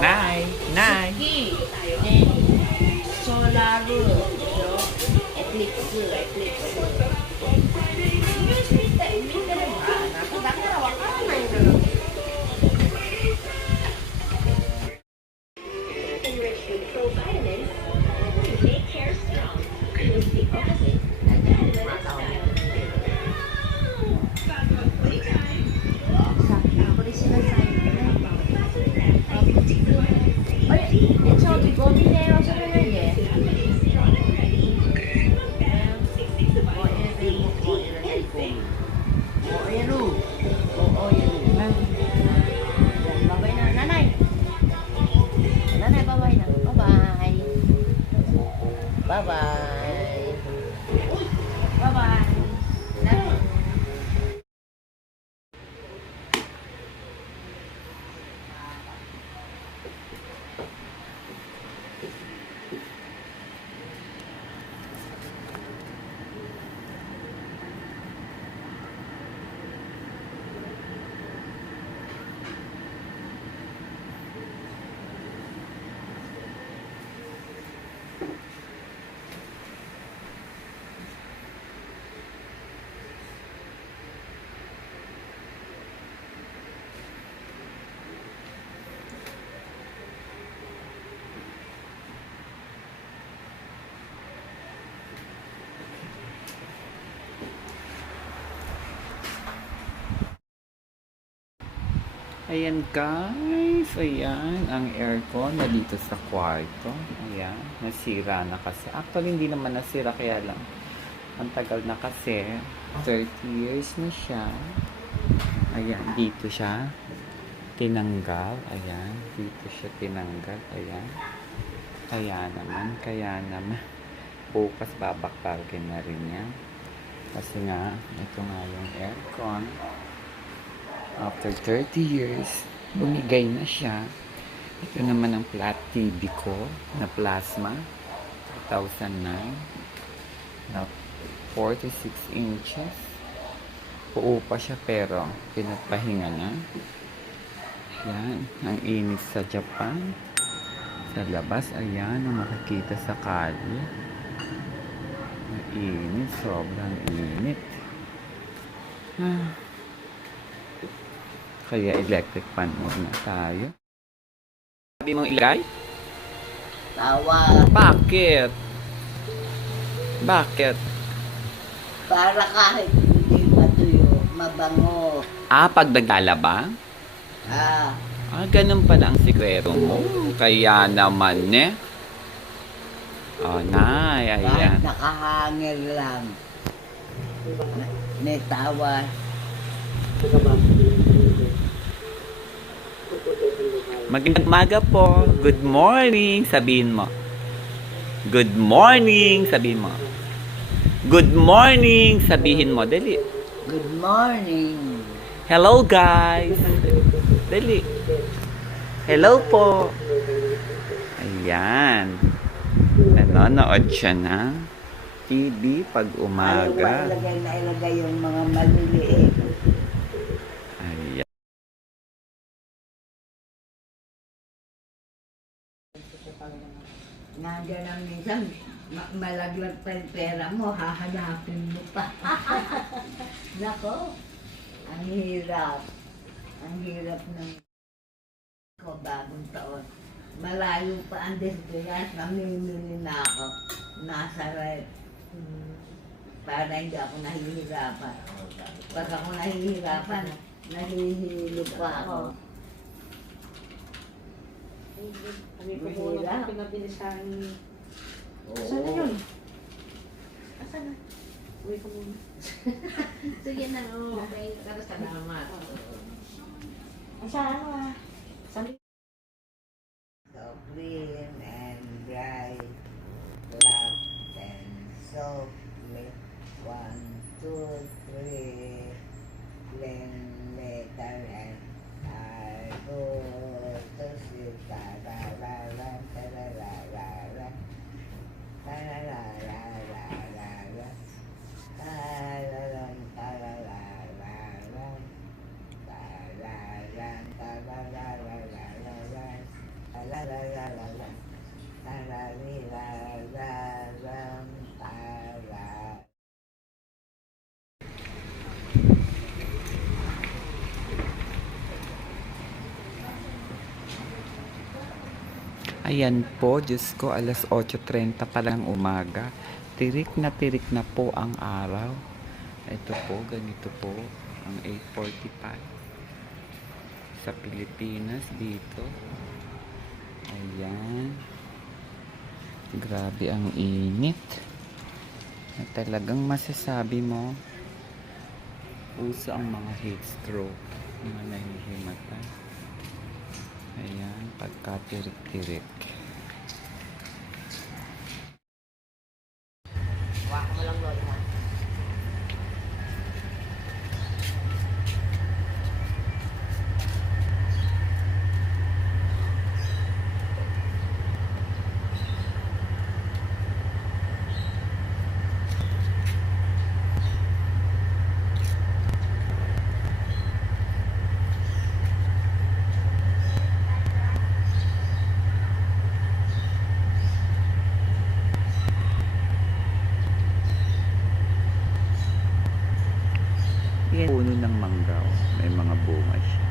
Nay, Nay. Suzuki, Solaru, Eclipse. 見てるわ。なんかだからわからないのよ。Enriched with provitamins, make hair strong. Use the opposite and let it style. Ako rin sinasabi ko na. Oye, 저 기본이네요, 선생님. Bye-bye na, nanay. Nanay, bye-bye na. Bye-bye. Bye-bye. Bye-bye. Nanay. Ayan guys, ayan ang aircon na dito sa kwarto. Ayan, nasira na kasi. Actually, hindi naman nasira, kaya lang ang tagal na kasi. 30 years na siya. Ayan, dito siya tinanggal. Ayan, dito siya tinanggal. Ayan. Kaya naman. Bukas babakbakin na rin yan. Kasi nga, ito nga yung aircon. After 30 years, bumigay na siya. Ito naman ang flat TV ko na plasma. 2009. Na 46 inches. Buo pa siya pero pinagpahinga na. Yan. Ang init sa Japan. Sa labas, ayan ang makikita sa kalye. Ang init. Sobrang init. Kaya electric fan muna tayo. Sabi mong ilagay? Tawa. Bakit? Bakit? Para kahit hindi matuyo, mabango. Pag naglalaba? Ganun pala ang sikreto mo. Kaya naman Nay, Kahit ayan. nakahangil lang. May tawa. Magandang umaga po. Good morning, sabihin mo. Good morning, sabihin mo. Good morning, sabihin mo. Dali. Good morning. Hello guys. Dali. Hello po. Ayan. Nanonood siya na TV pag Ayaw ba umaga. ilagay yung mga maliliit? Ayan. Nandiyan ang minsan, malaglag pa yung pera mo, hahanapin mo pa. Nako, ang hirap. Ang hirap ng bagong taon. Malayo pa ang destination, namimili na ako. Nasa rep. Para hindi ako nahihirapan. Pag ako nahihirapan, nahihilo pa ako. Kami po muna ang pinabilisan. Saan na Oo. yun? Asan na? Uwi ko muna. Sige na, okay. Pero salamat. Saan ano Saan? So clean and dry, black and softly. 1, 2, 3. Clean metal and I go to sleep. La la la la la la la la la la la la la la la la. La la la la la la la la la la la la. Ayan po, Diyos ko, alas 8:30 pa lang umaga. Tirik na po ang araw. Ito po, ganito po, ang 8:45 sa Pilipinas dito. Ayan. Grabe ang init. Na talagang masasabi mo, uso ang mga heat stroke, mga nahihimata. Ayan, pagkatirik-tirik. Waka mo lang, Lola. Yan, puno ng manggaw. May mga bunga siya.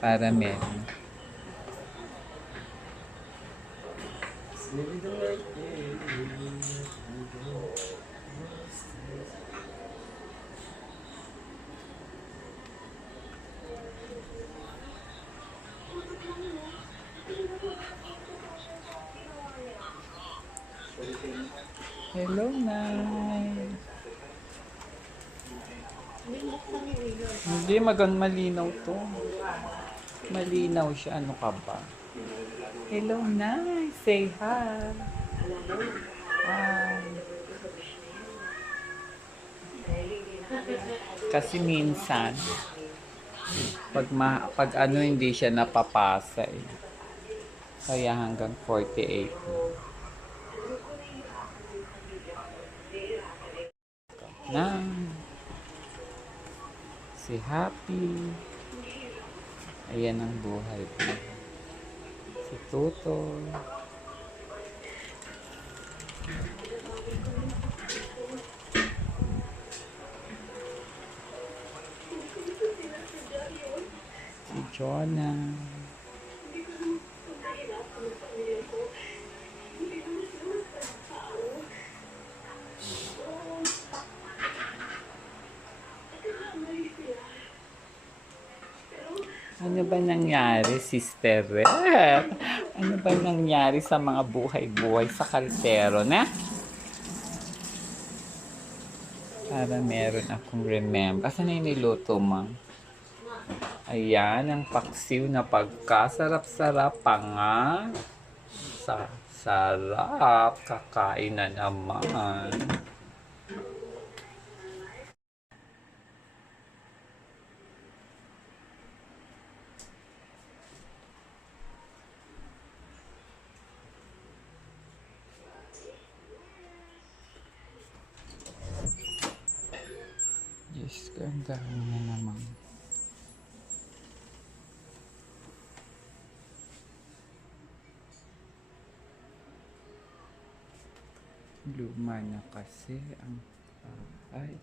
Para meron. Hello, Nay. Hindi, malinaw to. Malinaw siya. Ano ka ba? Hello, Nay. Say hi. Hi. Kasi minsan, pag ano hindi siya napapasa eh. Kaya hanggang 48 na. Si Happy. Ayan ang buhay ko. Si Toto. Si Jonah. Ano ba nangyari, Sister Red? Ano ba nangyari sa mga buhay-buhay sa kaldero na? Para meron akong remember. Asan na yung niluto mo? Ayan, ang paksiw na pagkasarap-sarap pa nga. Sarap. Kakain na naman. Diyos ko, ang dami na naman. Luma na kasi ang bahay.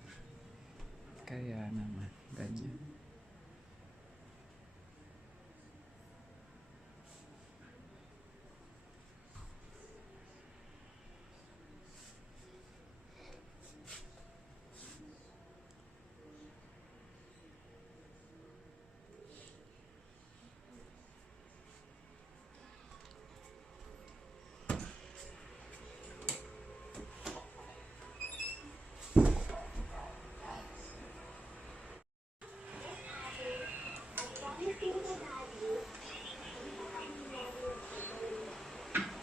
Kaya naman, ganyan.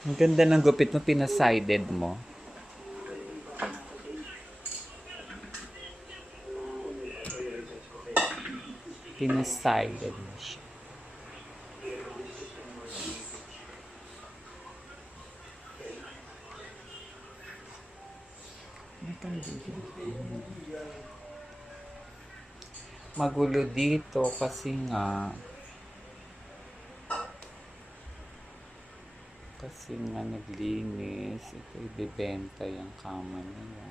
Ang ganda ng gupit mo, pinasided mo. Pinasided mo siya. Magulo dito kasi nga naglinis. Ito ibibenta yung kama nila.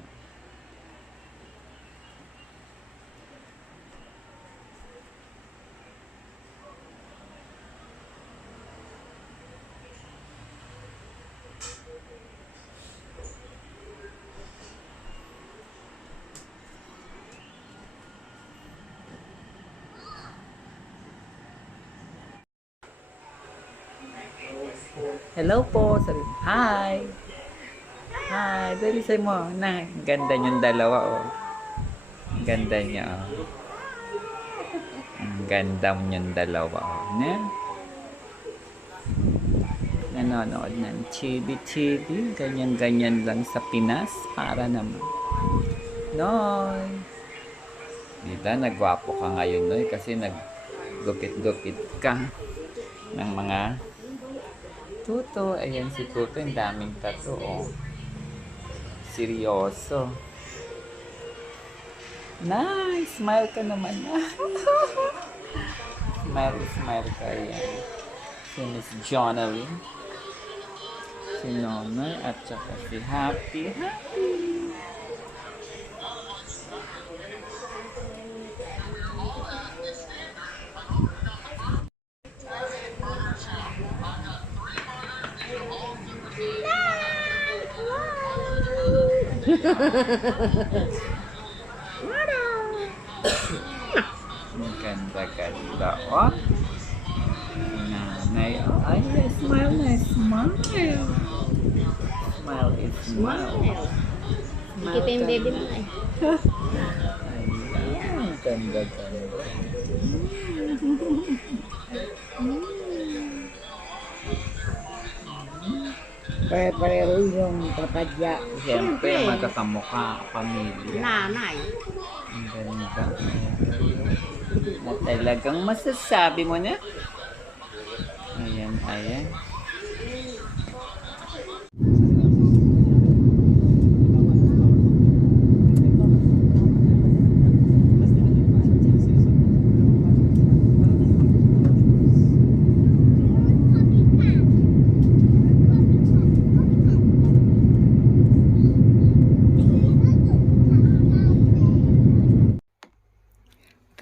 Hello po. Hi. Hi. Dali sa'yo mo. Na, ang ganda niyong dalawa, oh. Ang ganda niya, oh. Ang ganda niyong dalawa, oh. Na? Nanonood ng chibi-chibi. Ganyan-ganyan lang sa Pinas. Para naman. Noy. Dita, nagwapo ka ngayon, Noy. Kasi naggupit-gupit ka ng mga Tuto. Ayan si Tuto. Ang daming tato, oh. Seryoso. Nice! Smile ka naman. Smile ka. Ayan. Si Miss Jonalyn. Si Nonoy. At saka si Happy. Ang ganda-ganda, oh. Nanay, oh. Ay, smile na, smile. Smile is smile. Kita yung baby mo eh. Ayan, ang ganda-ganda. Pare-pareho yung papadya. Siyempre, magkakamukha, pamilya. Nanay. Ang ganda. Na talagang masasabi mo na. Ayan.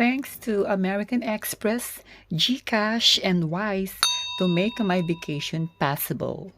Thanks to American Express, GCash, and Wise to make my vacation possible.